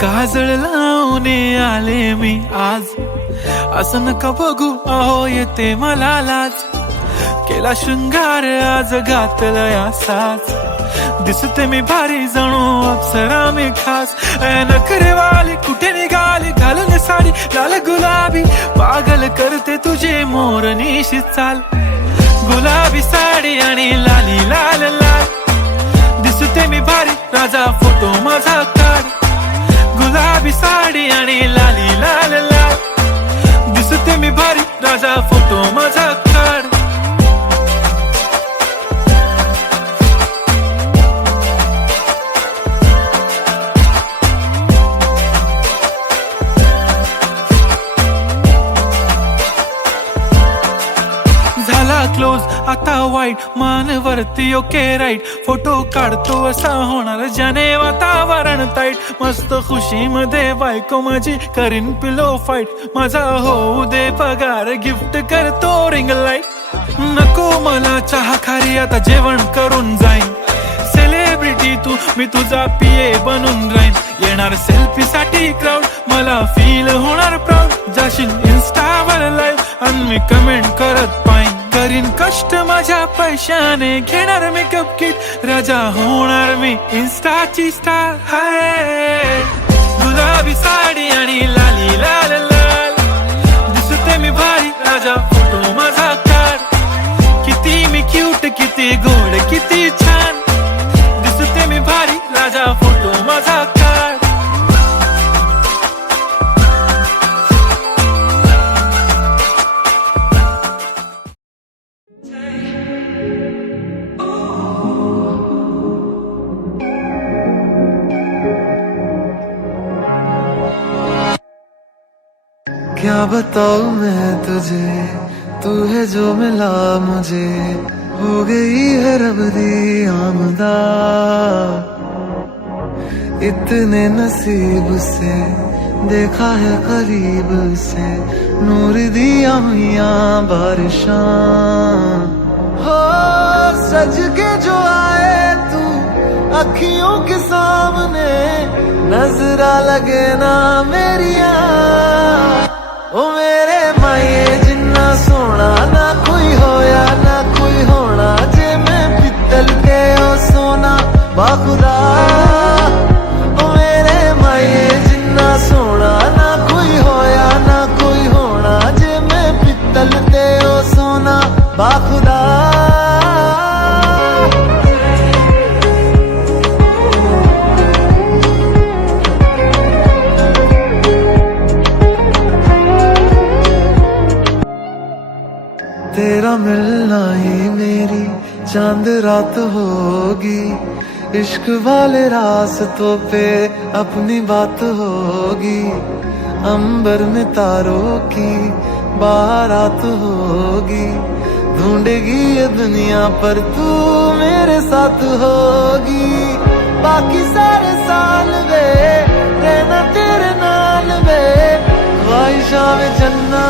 काजळ लावून आले मी आज, असं नका बघू अहो येते मला लाज. केला शृंगार आज घातला साज, दिसते मी भारी जणू अप्सरा मी खास. नखरेवाली कुठे निघाली घालून साडी लाल गुलाबी, पागल करते तुझे मोरनीशी चाल. गुलाबी साडी आणि लाली लाल लाल, दिसते मी भारी राजा फोटो माझा काढ. गुलाबी साडी आणि लाली लाल लाल, दिसते मी भारी राजा फोटो माझा काढ. झाला क्लोज आता वाईट, मान वरती ओके राईट. फोटो काढतो असा होणार ज्याने वातावरण ताईट. मस्त खुशी मध्ये बायको माझी करीन पिलो फाईट. माझा होऊ दे पगार गिफ्ट करतो रिंग लाईट. नको मला चहा खारी आता जेवण करून जाईन. सेलिब्रिटी तू मी तुझा पिये बनून राहीन. येणार सेल्फी साठी क्राऊड मला फील होणार प्राऊड. जाशील इन्स्टावर लाईव्ह आणि मी कमेंट करत पाईन. करीन कष्ट माझ्या पैशाने घेणार मेकअप किट. राजा होणार मी इन्स्टाची स्टार. हाय गुलाबी साडी आणि लाली लाल लाल, दिसते मी भारी राजा फोटो माझा काढ. किती मी क्यूट किती गोड किती छान, दिसते मी भारी राजा फोटो माझा काढ. क्या बताऊं मैं तुझे, तू है जो मिला मुझे. हो गई है रब दी आमदा, इतने नसीब से देखा है करीब से. नूर दिया हुआ बारिशां हो, सज के जो आए तू अखियों के सामने. नजरा लगे ना मेरिया ओ मेरे माये जिन्ना सोना ना कोई होया ना कोई होना. जे मैं पित्तल के ओ सोना बाखुदा. ओ मेरे माये जिन्ना सोना ना कोई होया ना कोई होना. जे मैं पित्तल के ओ सोना बाखुदा. तेरा मिलना ही मेरी चांद रात होगी. इश्क वाले रास्तों पे अपनी बात होगी. अंबर में तारों की बारात होगी. ढूंढेगी ये दुनिया पर तू मेरे साथ होगी. बाकी सारे साल वे रहना तेरे नाल वे. ख्वाहिशां में जन्ना